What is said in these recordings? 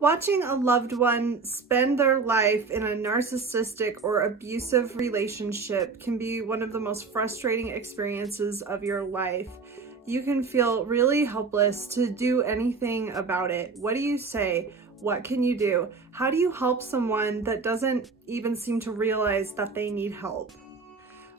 Watching a loved one spend their life in a narcissistic or abusive relationship can be one of the most frustrating experiences of your life. You can feel really helpless to do anything about it. What do you say? What can you do? How do you help someone that doesn't even seem to realize that they need help?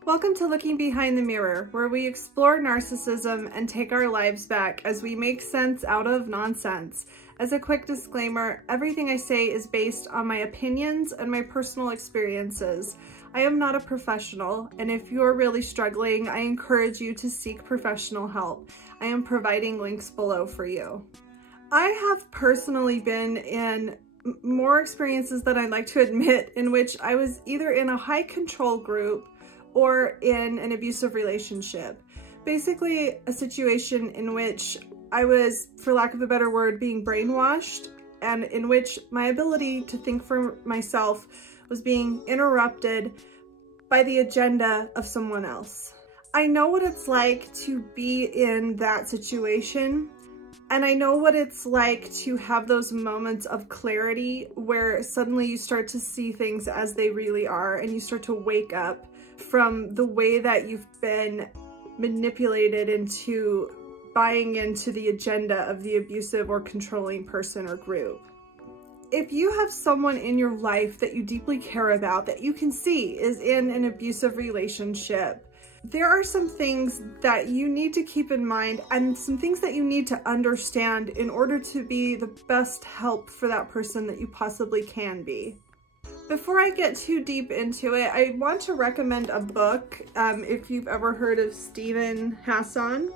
Welcome to Looking Behind the Mirror, where we explore narcissism and take our lives back as we make sense out of nonsense. As a quick disclaimer, everything I say is based on my opinions and my personal experiences. I am not a professional, and if you're really struggling, I encourage you to seek professional help. I am providing links below for you. I have personally been in more experiences than I'd like to admit in which I was either in a high control group or in an abusive relationship. Basically, a situation in which I was, for lack of a better word, being brainwashed, and in which my ability to think for myself was being interrupted by the agenda of someone else. I know what it's like to be in that situation, and I know what it's like to have those moments of clarity where suddenly you start to see things as they really are, and you start to wake up from the way that you've been manipulated into buying into the agenda of the abusive or controlling person or group. If you have someone in your life that you deeply care about, that you can see is in an abusive relationship, there are some things that you need to keep in mind and some things that you need to understand in order to be the best help for that person that you possibly can be. Before I get too deep into it, I want to recommend a book. If you've ever heard of Steven Hassan.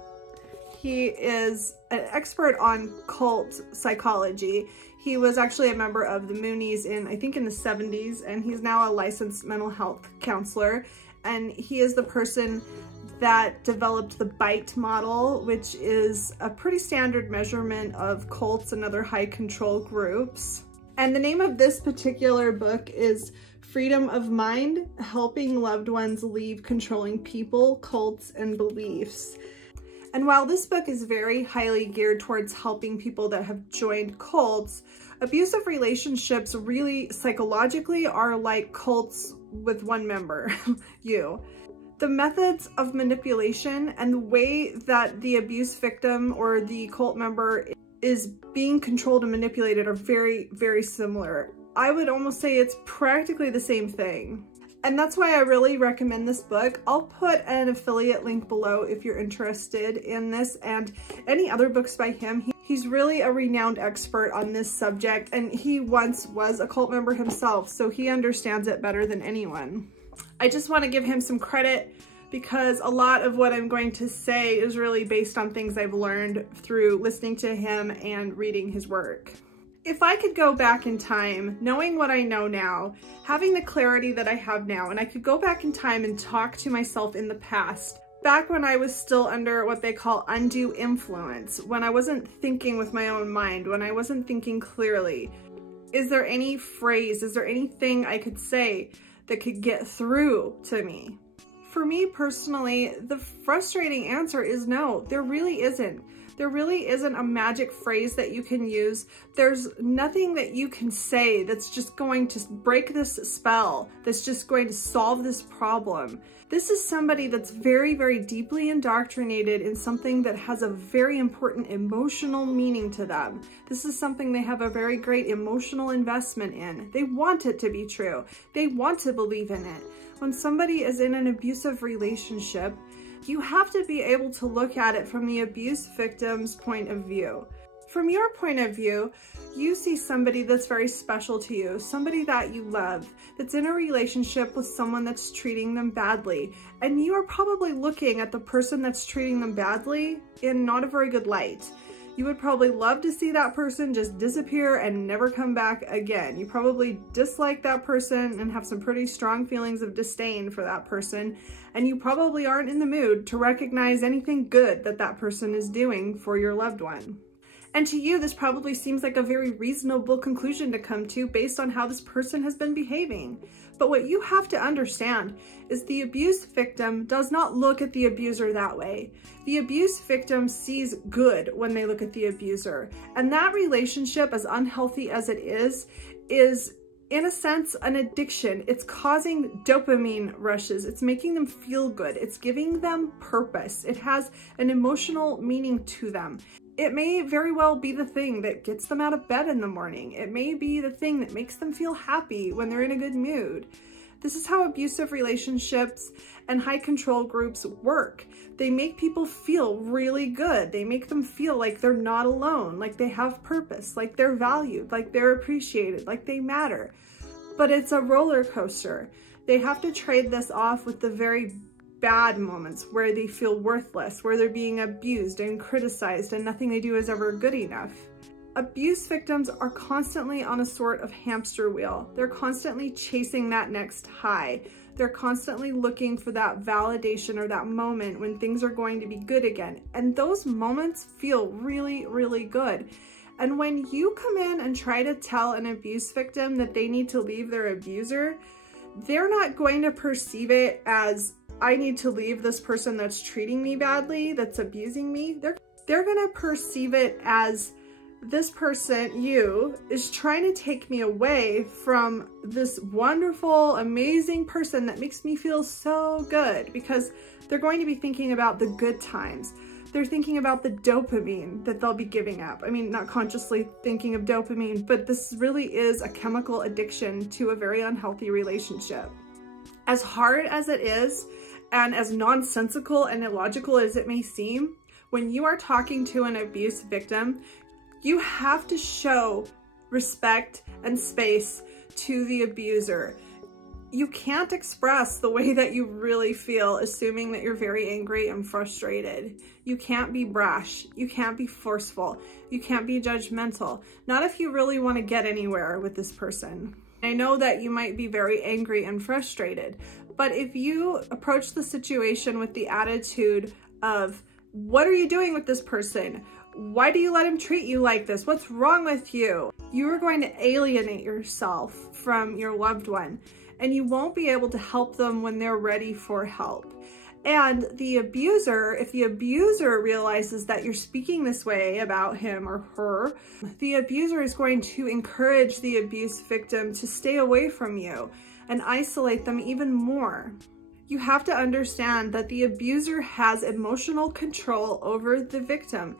He is an expert on cult psychology. He was actually a member of the Moonies I think in the 70s, and he's now a licensed mental health counselor. And he is the person that developed the BITE model, which is a pretty standard measurement of cults and other high control groups. And the name of this particular book is Freedom of Mind: Helping Loved Ones Leave Controlling People, Cults, and Beliefs. And while this book is very highly geared towards helping people that have joined cults, abusive relationships really psychologically are like cults with one member, you. The methods of manipulation and the way that the abuse victim or the cult member is being controlled and manipulated are very, very similar. I would almost say it's practically the same thing. And that's why I really recommend this book. I'll put an affiliate link below if you're interested in this and any other books by him. He's really a renowned expert on this subject, and he once was a cult member himself, so he understands it better than anyone. I just want to give him some credit because a lot of what I'm going to say is really based on things I've learned through listening to him and reading his work. If I could go back in time, knowing what I know now, having the clarity that I have now, and I could go back in time and talk to myself in the past, back when I was still under what they call undue influence, when I wasn't thinking with my own mind, when I wasn't thinking clearly, is there any phrase, is there anything I could say that could get through to me? For me personally, the frustrating answer is no, there really isn't. There really isn't a magic phrase that you can use. There's nothing that you can say that's just going to break this spell, that's just going to solve this problem. This is somebody that's very, very deeply indoctrinated in something that has a very important emotional meaning to them. This is something they have a very great emotional investment in. They want it to be true. They want to believe in it. When somebody is in an abusive relationship, you have to be able to look at it from the abuse victim's point of view. From your point of view, you see somebody that's very special to you, somebody that you love, that's in a relationship with someone that's treating them badly. And you are probably looking at the person that's treating them badly in not a very good light. You would probably love to see that person just disappear and never come back again. You probably dislike that person and have some pretty strong feelings of disdain for that person. And you probably aren't in the mood to recognize anything good that that person is doing for your loved one. And to you, this probably seems like a very reasonable conclusion to come to based on how this person has been behaving. But what you have to understand is the abuse victim does not look at the abuser that way. The abuse victim sees good when they look at the abuser. And that relationship, as unhealthy as it is in a sense an addiction. It's causing dopamine rushes. It's making them feel good. It's giving them purpose. It has an emotional meaning to them. It may very well be the thing that gets them out of bed in the morning. It may be the thing that makes them feel happy when they're in a good mood. This is how abusive relationships and high control groups work. They make people feel really good. They make them feel like they're not alone, like they have purpose, like they're valued, like they're appreciated, like they matter. But it's a roller coaster. They have to trade this off with the very bad moments where they feel worthless, where they're being abused and criticized and nothing they do is ever good enough. Abuse victims are constantly on a sort of hamster wheel. They're constantly chasing that next high. They're constantly looking for that validation or that moment when things are going to be good again. And those moments feel really, really good. And when you come in and try to tell an abuse victim that they need to leave their abuser, they're not going to perceive it as, I need to leave this person that's treating me badly, that's abusing me. They're going to perceive it as, this person, you, is trying to take me away from this wonderful, amazing person that makes me feel so good, because they're going to be thinking about the good times. They're thinking about the dopamine that they'll be giving up. I mean, not consciously thinking of dopamine, but this really is a chemical addiction to a very unhealthy relationship. As hard as it is, and as nonsensical and illogical as it may seem, when you are talking to an abuse victim, you have to show respect and space to the abuser. You can't express the way that you really feel, assuming that you're very angry and frustrated. You can't be brash. You can't be forceful. You can't be judgmental. Not if you really want to get anywhere with this person. I know that you might be very angry and frustrated, but if you approach the situation with the attitude of, what are you doing with this person? Why do you let him treat you like this? What's wrong with you? You are going to alienate yourself from your loved one, and you won't be able to help them when they're ready for help. And the abuser, if the abuser realizes that you're speaking this way about him or her, the abuser is going to encourage the abuse victim to stay away from you and isolate them even more. You have to understand that the abuser has emotional control over the victim.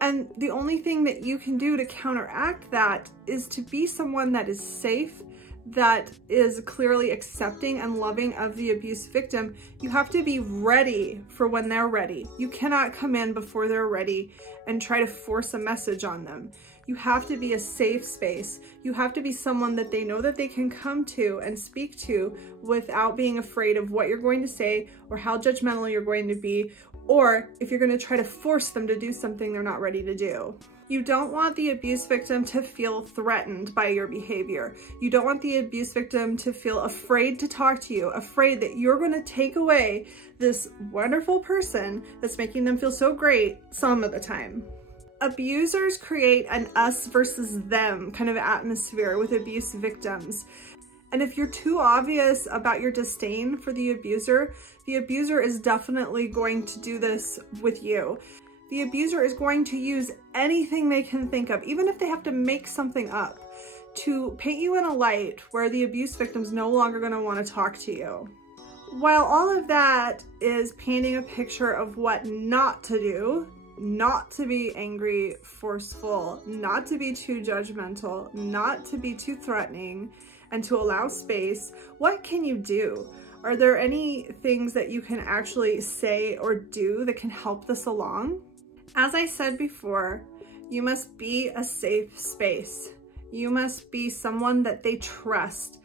And the only thing that you can do to counteract that is to be someone that is safe, that is clearly accepting and loving of the abuse victim. You have to be ready for when they're ready. You cannot come in before they're ready and try to force a message on them. You have to be a safe space. You have to be someone that they know that they can come to and speak to without being afraid of what you're going to say or how judgmental you're going to be, or if you're going to try to force them to do something they're not ready to do. You don't want the abuse victim to feel threatened by your behavior. You don't want the abuse victim to feel afraid to talk to you, afraid that you're going to take away this wonderful person that's making them feel so great some of the time. Abusers create an us versus them kind of atmosphere with abuse victims. And if you're too obvious about your disdain for the abuser is definitely going to do this with you. The abuser is going to use anything they can think of, even if they have to make something up, to paint you in a light where the abuse victim's no longer going to want to talk to you. While all of that is painting a picture of what not to do, not to be angry, forceful, not to be too judgmental, not to be too threatening, and to allow space, what can you do? Are there any things that you can actually say or do that can help this along? As I said before, you must be a safe space. You must be someone that they trust.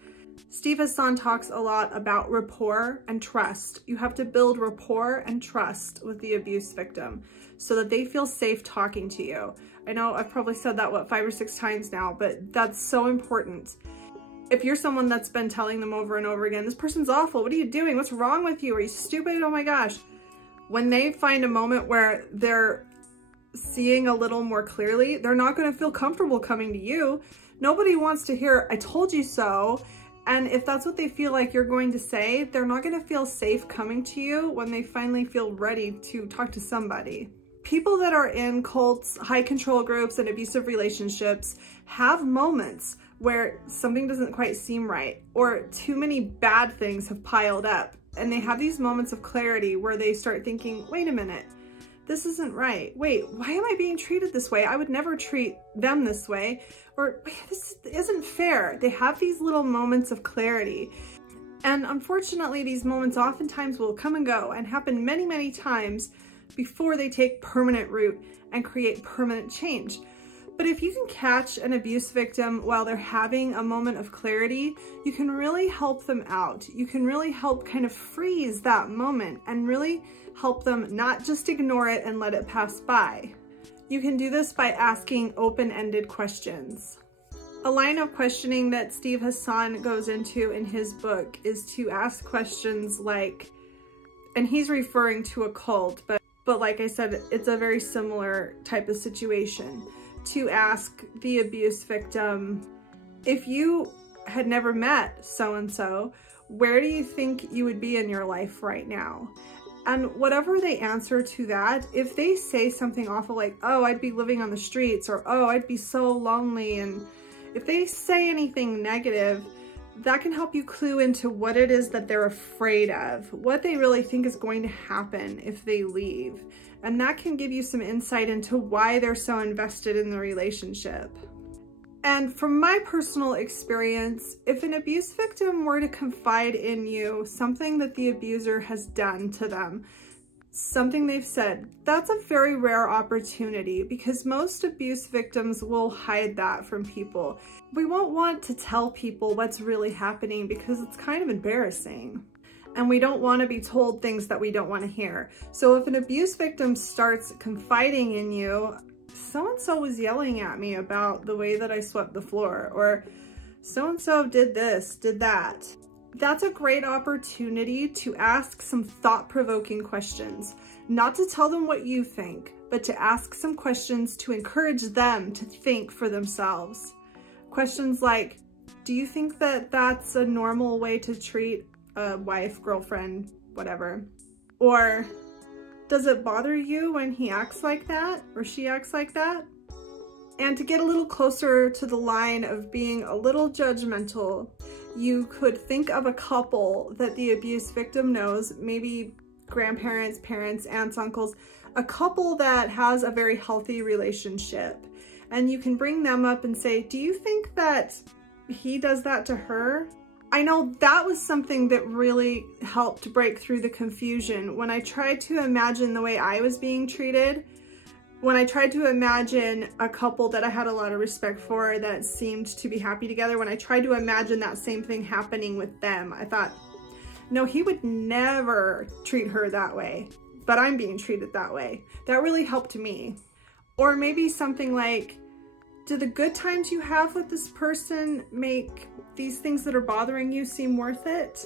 Steve Hassan talks a lot about rapport and trust. You have to build rapport and trust with the abuse victim so that they feel safe talking to you. I know I've probably said that, 5 or 6 times now, but that's so important. If you're someone that's been telling them over and over again, this person's awful, what are you doing? What's wrong with you? Are you stupid? Oh my gosh. When they find a moment where they're seeing a little more clearly, they're not going to feel comfortable coming to you. Nobody wants to hear, "I told you so." And if that's what they feel like you're going to say, they're not going to feel safe coming to you when they finally feel ready to talk to somebody. People that are in cults, high control groups, and abusive relationships have moments where something doesn't quite seem right, or too many bad things have piled up. And they have these moments of clarity where they start thinking, wait a minute, this isn't right. Wait, why am I being treated this way? I would never treat them this way. Or this isn't fair. They have these little moments of clarity. And unfortunately, these moments oftentimes will come and go and happen many, many times before they take permanent root and create permanent change. But if you can catch an abuse victim while they're having a moment of clarity, you can really help them out. You can really help kind of freeze that moment and really help them not just ignore it and let it pass by. You can do this by asking open-ended questions. A line of questioning that Steve Hassan goes into in his book is to ask questions like, and he's referring to a cult, but like I said, it's a very similar type of situation. To ask the abuse victim, if you had never met so-and-so, where do you think you would be in your life right now? And whatever they answer to that, if they say something awful like, oh, I'd be living on the streets, or oh, I'd be so lonely, and if they say anything negative, that can help you clue into what it is that they're afraid of, what they really think is going to happen if they leave. And that can give you some insight into why they're so invested in the relationship. And from my personal experience, if an abuse victim were to confide in you something that the abuser has done to them, something they've said, that's a very rare opportunity because most abuse victims will hide that from people. We won't want to tell people what's really happening because it's kind of embarrassing. And we don't want to be told things that we don't want to hear. So if an abuse victim starts confiding in you, so-and-so was yelling at me about the way that I swept the floor, or so-and-so did this, did that. That's a great opportunity to ask some thought-provoking questions. Not to tell them what you think, but to ask some questions to encourage them to think for themselves. Questions like, do you think that that's a normal way to treat a wife, girlfriend, whatever? Or does it bother you when he acts like that or she acts like that? And to get a little closer to the line of being a little judgmental, you could think of a couple that the abuse victim knows, maybe grandparents, parents, aunts, uncles, a couple that has a very healthy relationship. And you can bring them up and say, do you think that he does that to her? I know that was something that really helped break through the confusion. When I tried to imagine the way I was being treated, when I tried to imagine a couple that I had a lot of respect for that seemed to be happy together, when I tried to imagine that same thing happening with them, I thought, no, he would never treat her that way, but I'm being treated that way. That really helped me. Or maybe something like, do the good times you have with this person make these things that are bothering you seem worth it?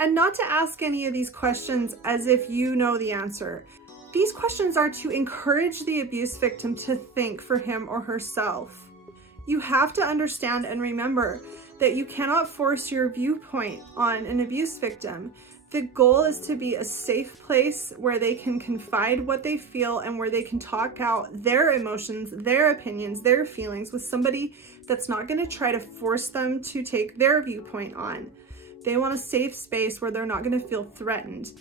And not to ask any of these questions as if you know the answer. These questions are to encourage the abuse victim to think for him or herself. You have to understand and remember that you cannot force your viewpoint on an abuse victim. The goal is to be a safe place where they can confide what they feel and where they can talk out their emotions, their opinions, their feelings with somebody that's not going to try to force them to take their viewpoint on. They want a safe space where they're not going to feel threatened.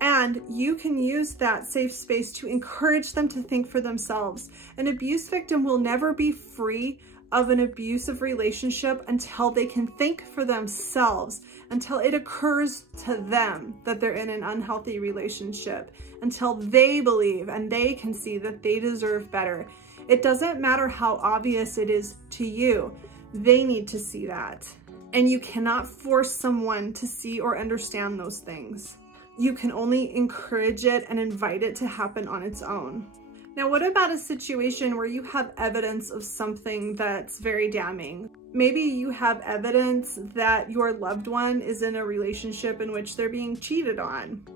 And you can use that safe space to encourage them to think for themselves. An abuse victim will never be free of an abusive relationship until they can think for themselves, until it occurs to them that they're in an unhealthy relationship, until they believe and they can see that they deserve better. It doesn't matter how obvious it is to you. They need to see that. And you cannot force someone to see or understand those things. You can only encourage it and invite it to happen on its own. Now, what about a situation where you have evidence of something that's very damning? Maybe you have evidence that your loved one is in a relationship in which they're being cheated on.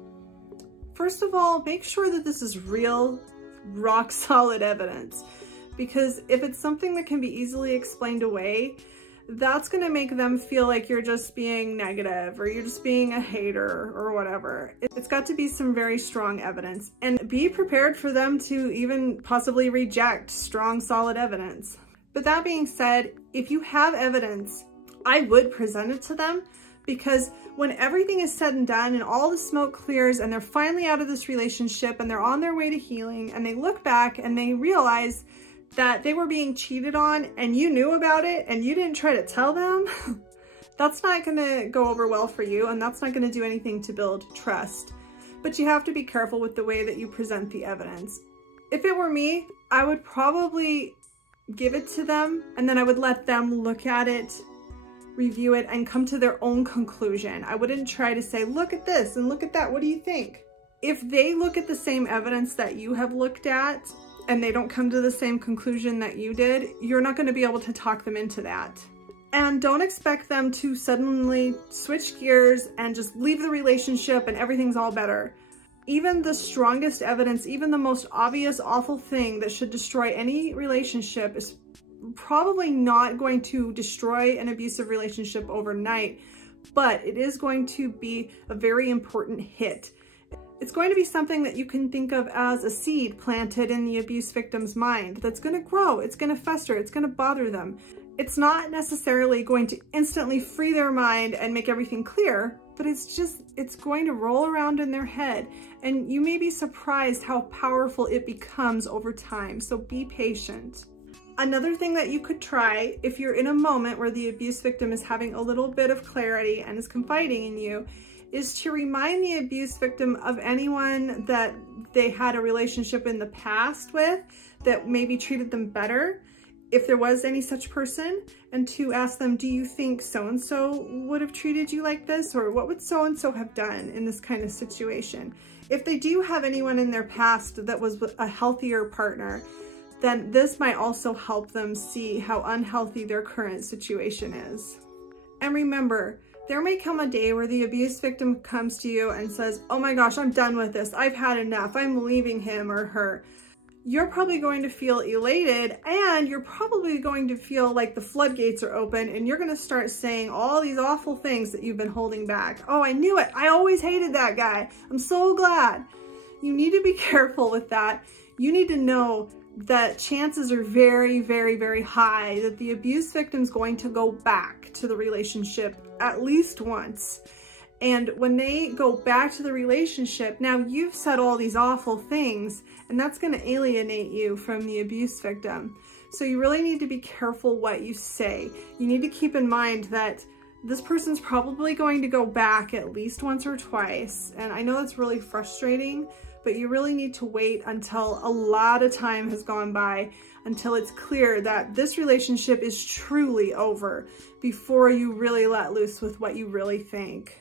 First of all, make sure that this is real. rock solid evidence. Because if it's something that can be easily explained away, that's going to make them feel like you're just being negative or you're just being a hater or whatever. It's got to be some very strong evidence, and be prepared for them to even possibly reject strong, solid evidence. But that being said, if you have evidence, I would present it to them, because when everything is said and done and all the smoke clears and they're finally out of this relationship and they're on their way to healing and they look back and they realize that they were being cheated on and you knew about it and you didn't try to tell them, that's not gonna go over well for you, and that's not gonna do anything to build trust. But you have to be careful with the way that you present the evidence. If it were me, I would probably give it to them and then I would let them look at it, review it, and come to their own conclusion. I wouldn't try to say, look at this and look at that, what do you think? If they look at the same evidence that you have looked at and they don't come to the same conclusion that you did, you're not going to be able to talk them into that. And don't expect them to suddenly switch gears and just leave the relationship and everything's all better. Even the strongest evidence, even the most obvious awful thing that should destroy any relationship is probably not going to destroy an abusive relationship overnight, but it is going to be a very important hit. It's going to be something that you can think of as a seed planted in the abuse victim's mind that's going to grow, it's going to fester, it's going to bother them. It's not necessarily going to instantly free their mind and make everything clear, but it's going to roll around in their head, and you may be surprised how powerful it becomes over time, so be patient. Another thing that you could try if you're in a moment where the abuse victim is having a little bit of clarity and is confiding in you is to remind the abuse victim of anyone that they had a relationship in the past with that maybe treated them better, if there was any such person, and to ask them, do you think so-and-so would have treated you like this? Or what would so-and-so have done in this kind of situation? If they do have anyone in their past that was a healthier partner, then this might also help them see how unhealthy their current situation is. And remember, there may come a day where the abuse victim comes to you and says, oh my gosh, I'm done with this. I've had enough. I'm leaving him or her. You're probably going to feel elated, and you're probably going to feel like the floodgates are open and you're going to start saying all these awful things that you've been holding back. Oh, I knew it. I always hated that guy. I'm so glad. You need to be careful with that. You need to know that chances are very, very, very high that the abuse victim is going to go back to the relationship at least once. And when they go back to the relationship, now you've said all these awful things, and that's going to alienate you from the abuse victim. So you really need to be careful what you say. You need to keep in mind that this person's probably going to go back at least once or twice. And I know that's really frustrating, but you really need to wait until a lot of time has gone by, until it's clear that this relationship is truly over, before you really let loose with what you really think.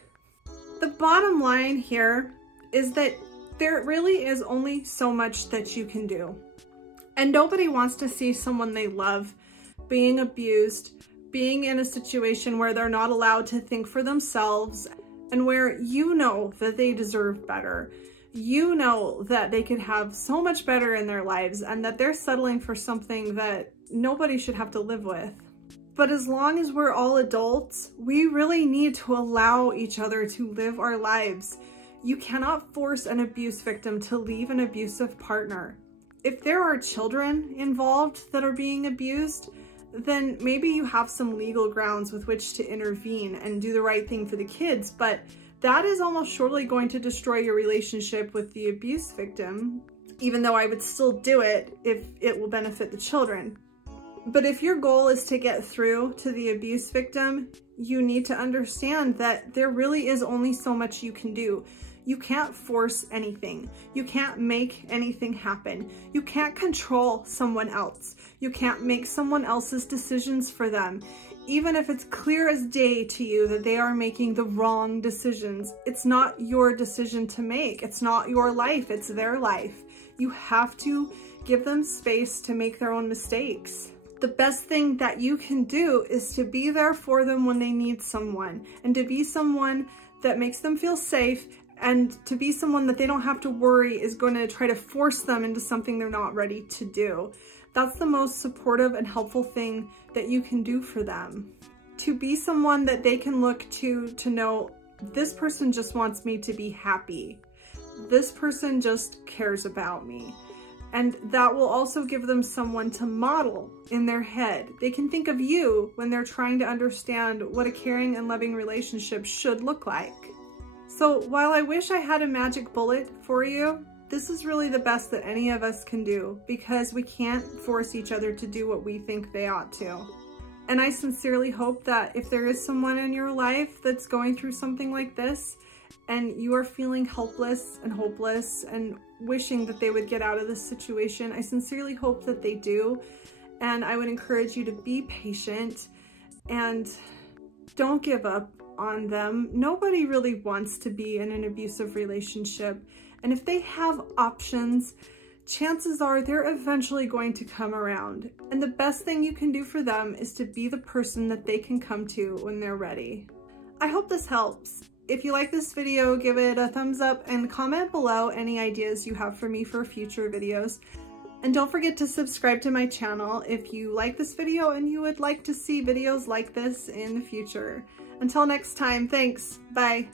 The bottom line here is that there really is only so much that you can do. And nobody wants to see someone they love being abused, being in a situation where they're not allowed to think for themselves, and where you know that they deserve better. You know that they could have so much better in their lives, and that they're settling for something that nobody should have to live with. But as long as we're all adults, we really need to allow each other to live our lives. You cannot force an abuse victim to leave an abusive partner. If there are children involved that are being abused, then maybe you have some legal grounds with which to intervene and do the right thing for the kids, but that is almost surely going to destroy your relationship with the abuse victim, even though I would still do it if it will benefit the children. But if your goal is to get through to the abuse victim, you need to understand that there really is only so much you can do. You can't force anything. You can't make anything happen. You can't control someone else. You can't make someone else's decisions for them. Even if it's clear as day to you that they are making the wrong decisions, it's not your decision to make. It's not your life, it's their life. You have to give them space to make their own mistakes. The best thing that you can do is to be there for them when they need someone, and to be someone that makes them feel safe and to be someone that they don't have to worry is going to try to force them into something they're not ready to do. That's the most supportive and helpful thing that you can do for them. To be someone that they can look to know, this person just wants me to be happy. This person just cares about me. And that will also give them someone to model in their head. They can think of you when they're trying to understand what a caring and loving relationship should look like. So while I wish I had a magic bullet for you, this is really the best that any of us can do, because we can't force each other to do what we think they ought to. And I sincerely hope that if there is someone in your life that's going through something like this, and you are feeling helpless and hopeless and wishing that they would get out of this situation, I sincerely hope that they do. And I would encourage you to be patient and don't give up on them. Nobody really wants to be in an abusive relationship. And if they have options, chances are they're eventually going to come around. And the best thing you can do for them is to be the person that they can come to when they're ready. I hope this helps. If you like this video, give it a thumbs up and comment below any ideas you have for me for future videos. And don't forget to subscribe to my channel if you like this video and you would like to see videos like this in the future. Until next time, thanks. Bye.